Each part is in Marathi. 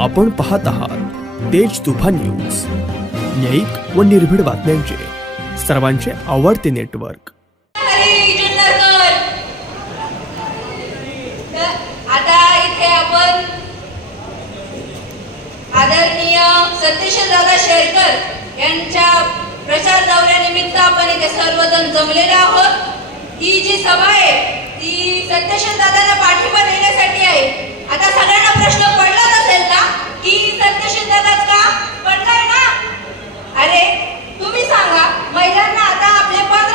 आपण पाहत आहात तेज तुफान न्यूज. न्यायिक व निर्भीड बातम्यांचे. सर्वांचे आवडते नेटवर्क. आता इथे आपण आदरणीय सत्यशील दादा शेळकर यांच्या प्रचार दौऱ्यानिमित्त आपण इथे सर्वजण जमलेलो आहोत. ही जी सभा आहे ती सत्यशील दादांना पाठिंबा देण्यासाठी आहे. आता सगळ्यांना प्रश्न की सत्य दादाच का? पडलाय ना? अरे तुम्ही सांगा महिलांना आता आपले पद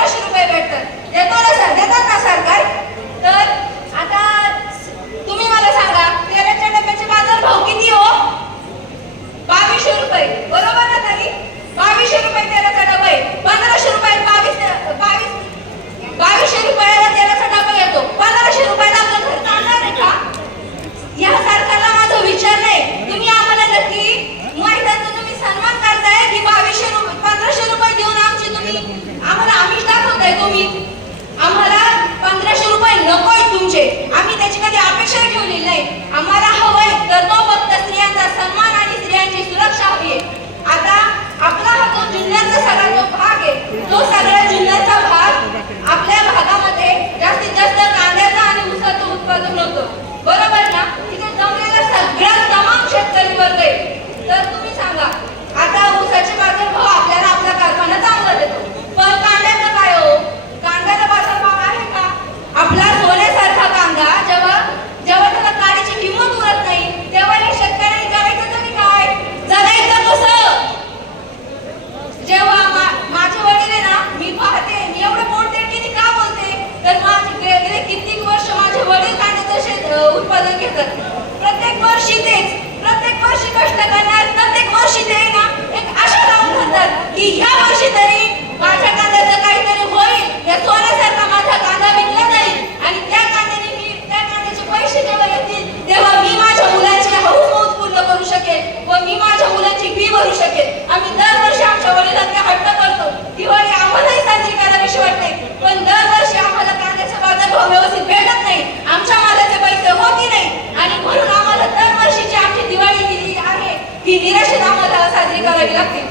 करावी लागते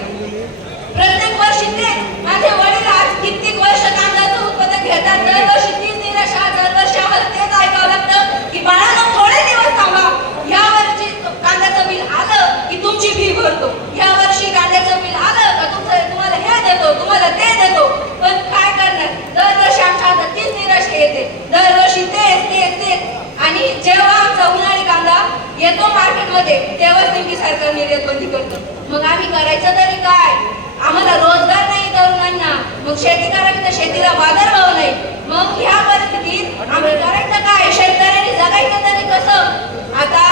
प्रत्येक वर्षी ते. माझे वडील आज कित्येक वर्ष कांद्याचं उत्पादन घेतात. दरवर्षी तीच निराशा दरवर्षी आम्हाला तेच ऐकावं लागतं की बाळाला थोडे दिवस थांबा. या वर्षी कांद्याचं बिल आलं की तुमची फी भरतो. या वर्षी कांद्याचं बिल आलं का तुमचं तुम्हाला हे देतो तुम्हाला ते देतो. पण काय करणार? दरवर्षी आमच्या हातात तीच निराशा येते. दरवर्षी तेच तेच तेच. आणि जेव्हा आमचा उन्हाळी कांदा येतो मार्केटमध्ये तेव्हाच नेमकी सरकार निर्यात बंदी करतो मग आम्ही करायचं तरी काय? आम्हाला रोजगार नाही तरुणांना. मग शेती करावी तर शेतीला बाजारभाव नाही. मग ह्या परिस्थितीत आम्ही करायचं काय? शेतकऱ्यांनी जगायचं तरी कसं? आता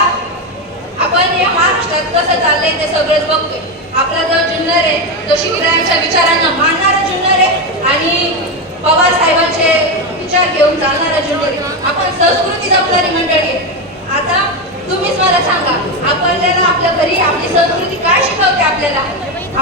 आपण या महाराष्ट्रात कसं चाललंय ते सगळंच बघतोय. आपला जो जुन्नर आहे तो शिवरायांच्या विचारांना मानणारा जुन्नर आहे आणि पवार साहेबांचे विचार घेऊन चालणारा जुन्नर आहे. आपण संस्कृती जपणारी मंडळी प्लीज मला सांगा. आपल्याला आपल्या घरी आपली संस्कृती काय शिकवते आपल्याला?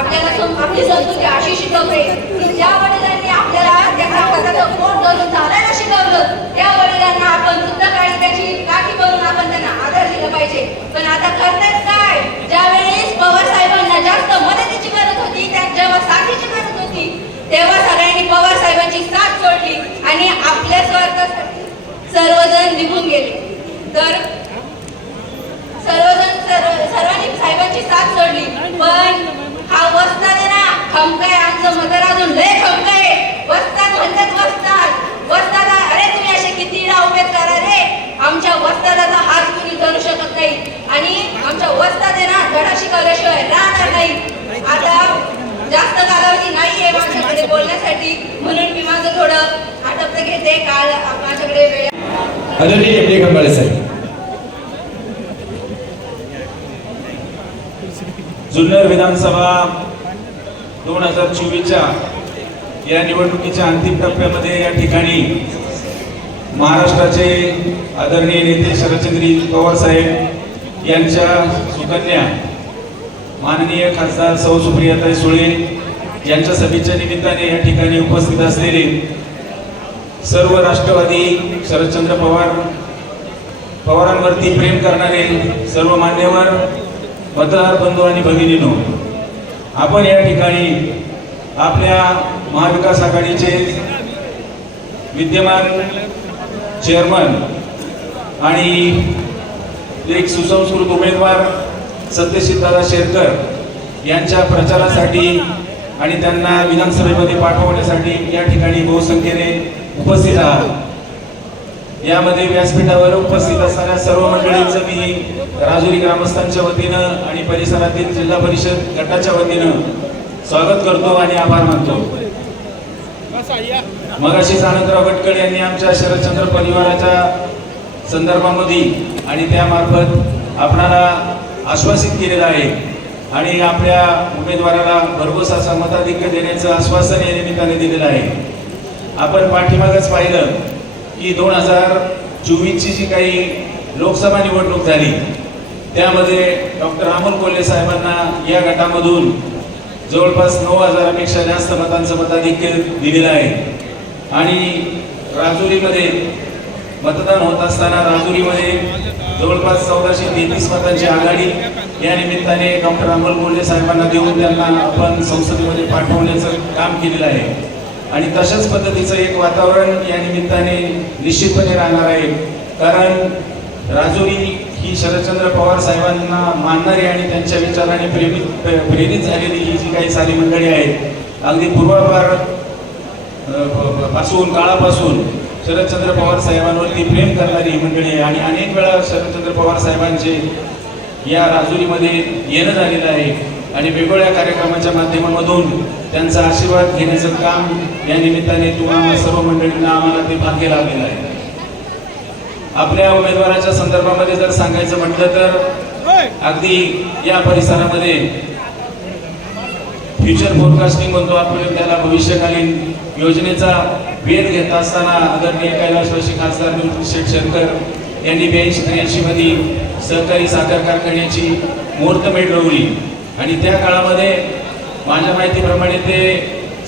आपल्याला आपली संस्कृती अशी शिकवते की ज्या वडिलांनी आपल्याला त्या हाताचं पोट धरून चालायला शिकवलं त्या वडिलांना आपण वृद्ध काळी त्याची काठी करून आपण त्यांना आदर दिला पाहिजे. पण आता करतात काय? ज्या वेळेस पवार साहेबांना जास्त मदतीची गरज होती त्या जेव्हा साथीची गरज होती तेव्हा सगळ्यांनी पवार साहेबांची साथ सोडली आणि आपल्या स्वार्थासाठी सर्वजण निघून गेले. तर सर्वजण सर्व सर्वांनी साहेबांची साथ सोडली. पण हा वस्ताद आहे ना खमकाय आमचं मदर अजून लय खमकाय वस्ताद म्हणतात वस्ताद. वस्ताद अरे तुम्ही असे किती डाव उभे करा रे. आमच्या वस्तादाचा हात कुणी धरू शकत नाही. आणि आमच्या वस्ताद आहे ना धडा शिकवल्याशिवाय राहणार नाही. आता जास्त कालावधी नाहीये माझ्याकडे बोलण्यासाठी. म्हणून मी माझं थोडं आटपलं घेते. काल माझ्याकडे वेळ आदरणीय एम डी खंबाळे साहेब जुन्नर विधानसभा दोन हजार चोवीसच्या या निवडणुकीच्या अंतिम टप्प्यामध्ये या ठिकाणी महाराष्ट्राचे आदरणीय नेते शरदचंद्री पवार साहेब यांच्या सुकन्या माननीय खासदार सौ सुप्रियाताई सुळे यांच्या सभेच्या निमित्ताने या ठिकाणी उपस्थित असलेले सर्व राष्ट्रवादी शरदचंद्र पवार पवारांवरती प्रेम करणारे सर्व मान्यवर मतदार बंधू आणि भगिनीनो आपण या ठिकाणी आपल्या महाविकास आघाडीचे विद्यमान चेअरमन आणि एक सुसंस्कृत उमेदवार सत्यशीलदादा शेरकर यांच्या प्रचारासाठी आणि त्यांना विधानसभेमध्ये पाठवण्यासाठी या ठिकाणी बहुसंख्येने उपस्थित आहात. यामध्ये व्यासपीठावर उपस्थित असणाऱ्या सर्व मंडळींचं मी राजुरी ग्रामस्थांच्या वतीनं आणि परिसरातील जिल्हा परिषद गटाच्या वतीनं स्वागत करतो आणि आभार मानतो. मगाशीच आनंदराव गटकड यांनी आमच्या शरदचंद्र परिवाराच्या संदर्भामध्ये आणि त्यामार्फत आपणाला आश्वासित केलेलं आहे आणि आपल्या उमेदवाराला भरघोस असा मताधिक्य देण्याचं आश्वासन या निमित्ताने दिलेलं आहे. आपण पाठीमागच पाहिलं की दोन हजार चोवीसची जी काही लोकसभा निवडणूक झाली त्यामध्ये डॉक्टर अमोल कोल्हे साहेबांना या गटामधून जवळपास नऊ हजारापेक्षा जास्त मतांचं मताधिक्य दिलेलं आहे. आणि राजुरीमध्ये मतदान होत असताना राजुरीमध्ये जवळपास चौदाशे तेहतीस मतांची आघाडी या निमित्ताने डॉक्टर अमोल कोल्हे साहेबांना देऊन त्यांना आपण संसदेमध्ये पाठवण्याचं काम केलेलं आहे. आणि तशाच पद्धतीचं एक वातावरण या निमित्ताने निश्चितपणे राहणार आहे. कारण राजुरी ही शरदचंद्र पवार साहेबांना मानणारी आणि त्यांच्या विचाराने प्रेरित प्रेरित झालेली ही जी काही सारी मंडळी आहेत अगदी पूर्वापारपासून काळापासून शरदचंद्र पवार साहेबांवरती प्रेम करणारी ही मंडळी आहे. आणि अनेक वेळा शरदचंद्र पवार साहेबांचे या राजुरीमध्ये येणं झालेलं आहे. आणि वेगवेगळ्या कार्यक्रमाच्या माध्यमामधून त्यांचा आशीर्वाद घेण्याचं काम या निमित्ताने तुम्हाला सर्व मंडळींना आम्हाला ते भाग्य लाभलेलं आहे. आपल्या उमेदवाराच्या संदर्भामध्ये जर सांगायचं म्हटलं तर अगदी या परिसरामध्ये फ्युचर फोरकास्टिंग म्हणतो आपण त्याला भविष्यकालीन योजनेचा वेध घेत असताना आदरणीय कैलासवासी खासदार निवृत्ती शेठ शंकर यांनी ब्याऐंशी त्र्याऐंशी मध्ये सहकारी साखर कारखान्याची मुहूर्तमेढ मिळवली आणि त्या काळामध्ये माझ्या माहितीप्रमाणे ते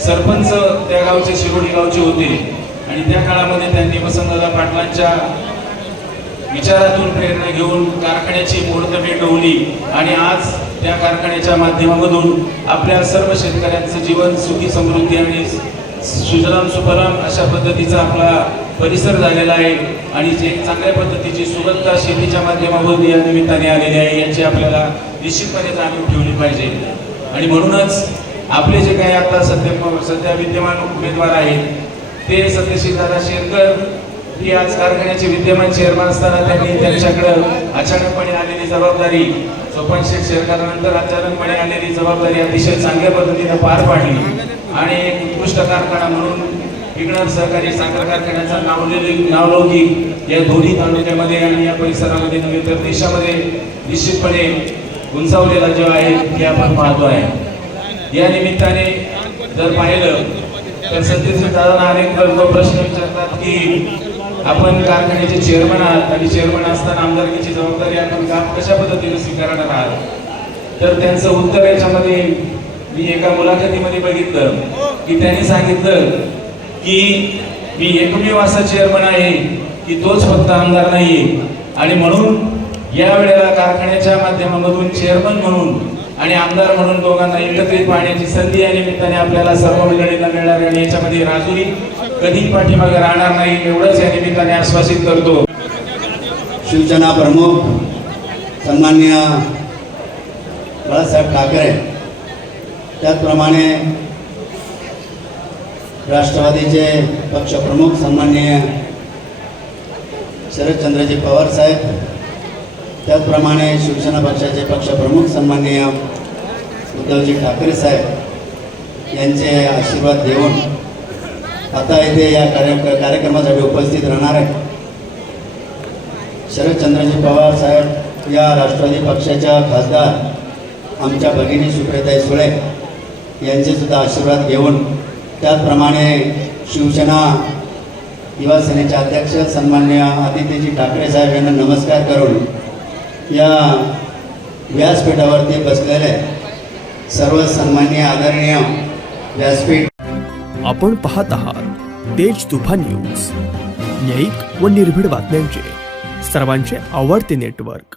सरपंच त्या गावचे शिरोडी गावचे होते. आणि त्या काळामध्ये त्यांनी वसंतदादा पाटलांच्या विचारातून प्रेरणा घेऊन कारखान्याची मुहूर्तमेढ डोवली. आणि आज त्या कारखान्याच्या माध्यमामधून आपल्या सर्व शेतकऱ्यांचं जीवन सुखी समृद्धी आणि सुजलाम सुफलाम अशा पद्धतीचा आपला परिसर झालेला आहे. आणि जे चांगल्या पद्धतीची सुगंधता शेतीच्या माध्यमावर या निमित्ताने आलेली आहे याची आपल्याला निश्चितपणे जाणीव ठेवली पाहिजे. आणि म्हणूनच आपले जे काही आता सध्या सध्या विद्यमान उमेदवार आहेत ते सत्यशील दादा शेरकर ही आज कारखान्याचे विद्यमान चेअरमन असताना त्यांनी त्यांच्याकडं अचानकपणे आलेली जबाबदारी सोपन शेठ शेरकरानंतर अचानकपणे आलेली जबाबदारी अतिशय चांगल्या पद्धतीने पार पाडली. आणि एक उत्कृष्ट कारखाना म्हणून इकडं सहकारी साखर कारखान्याचा नावलेली नावलौकिक या दोन्ही तालुक्यामध्ये आणि या परिसरामध्ये नव्हे तर देशामध्ये निश्चितपणे उंचावलेला जो आहे हे आपण पाहतो आहे. या निमित्ताने जर पाहिलं तर सत्यशील दादांना अनेक लोक प्रश्न विचारतात की आपण कारखान्याचे चेअरमन आहात आणि चेअरमन असताना आमदारकीची जबाबदारी आपण काम कशा पद्धतीने स्वीकारणार आहात? तर त्यांचं उत्तर याच्यामध्ये मी एका मुलाखतीमध्ये बघितलं की त्यांनी सांगितलं की मी एकमेव असा चेअरमन आहे की तोच फक्त आमदार नाहीये. आणि म्हणून या वेळेला कारखान्याच्या माध्यमामधून चेअरमन म्हणून आणि आमदार म्हणून दोघांना एकत्रित पाहण्याची संधी या निमित्ताने आपल्याला सर्व मंडळींना मिळणार आणि याच्यामध्ये राजुरी कधी पाठीमागे राहणार नाही एवढंच या निमित्ताने आश्वासित करतो. शिवसेना प्रमुख सन्मान्य बाळासाहेब ठाकरे त्याचप्रमाणे राष्ट्रवादीचे पक्षप्रमुख सन्माननीय शरदचंद्रजी पवार साहेब त्याचप्रमाणे शिवसेना पक्षाचे पक्षप्रमुख सन्माननीय उद्धवजी ठाकरे साहेब यांचे आशीर्वाद घेऊन आता येथे या कार्य कार्यक्रमासाठी उपस्थित राहणार आहे शरदचंद्रजी पवार साहेब या राष्ट्रवादी पक्षाच्या खासदार आमच्या भगिनी सुप्रिताई सुळे यांचे सुद्धा आशीर्वाद घेऊन त्याचप्रमाणे शिवसेना युवा सेनेचे अध्यक्ष सन्मान्य आदित्यजी ठाकरे साहेब यांना नमस्कार करून या व्यासपीठावरती बसलेले सर्व सन्मान्य आदरणीय व्यासपीठ आपण पाहत आहात तेज तुफान न्यूज. न्यायिक व निर्भीड बातम्यांचे. सर्वांचे आवडते नेटवर्क.